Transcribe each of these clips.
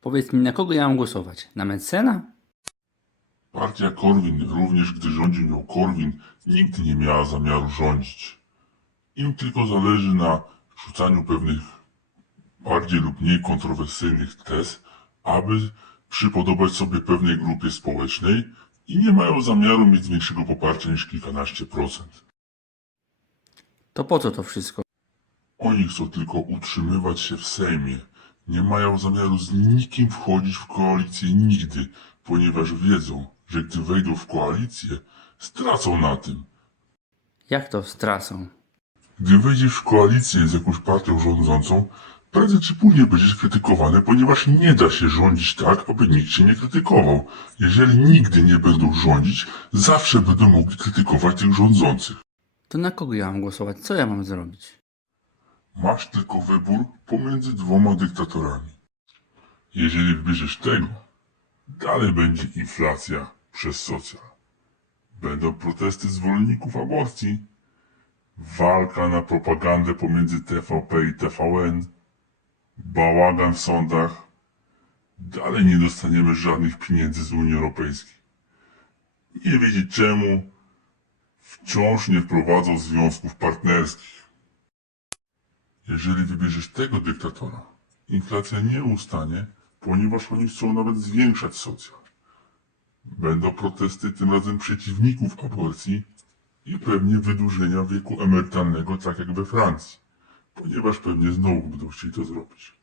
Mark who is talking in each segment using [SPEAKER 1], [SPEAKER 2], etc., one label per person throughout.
[SPEAKER 1] Powiedz mi, na kogo ja mam głosować? Na Mencena?
[SPEAKER 2] Partia Korwin, również gdy rządził nią Korwin, nigdy nie miała zamiaru rządzić. Im tylko zależy na rzucaniu pewnych bardziej lub mniej kontrowersyjnych tez, aby przypodobać sobie pewnej grupie społecznej i nie mają zamiaru mieć większego poparcia niż kilkanaście procent.
[SPEAKER 1] To po co to wszystko?
[SPEAKER 2] Oni chcą tylko utrzymywać się w Sejmie. Nie mają zamiaru z nikim wchodzić w koalicję nigdy, ponieważ wiedzą, że gdy wejdą w koalicję, stracą na tym.
[SPEAKER 1] Jak to z trasą?
[SPEAKER 2] Gdy wejdziesz w koalicję z jakąś partią rządzącą, prędzej czy później będziesz krytykowany, ponieważ nie da się rządzić tak, aby nikt się nie krytykował. Jeżeli nigdy nie będą rządzić, zawsze będą mogli krytykować tych rządzących.
[SPEAKER 1] To na kogo ja mam głosować? Co ja mam zrobić?
[SPEAKER 2] Masz tylko wybór pomiędzy dwoma dyktatorami. Jeżeli wybierzesz tego, dalej będzie inflacja przez socjal. Będą protesty zwolenników aborcji, walka na propagandę pomiędzy TVP i TVN, bałagan w sądach. Dalej nie dostaniemy żadnych pieniędzy z Unii Europejskiej. Nie wiedzieć czemu wciąż nie wprowadzą związków partnerskich. Jeżeli wybierzesz tego dyktatora, inflacja nie ustanie, ponieważ oni chcą nawet zwiększać socjal. Będą protesty tym razem przeciwników aborcji i pewnie wydłużenia wieku emerytalnego, tak jak we Francji, ponieważ pewnie znowu będą chcieli to zrobić.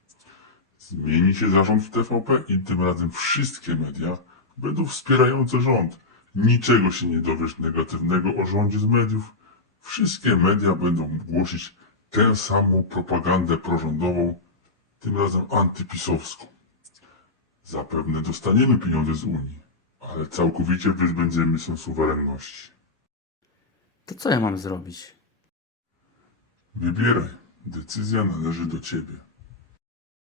[SPEAKER 2] Zmieni się zarząd w TVP i tym razem wszystkie media będą wspierające rząd. Niczego się nie dowiesz negatywnego o rządzie z mediów. Wszystkie media będą głosić tę samą propagandę prorządową, tym razem antypisowską. Zapewne dostaniemy pieniądze z Unii, ale całkowicie wyzbędziemy się suwerenności.
[SPEAKER 1] To co ja mam zrobić?
[SPEAKER 2] Wybieraj. Decyzja należy do ciebie.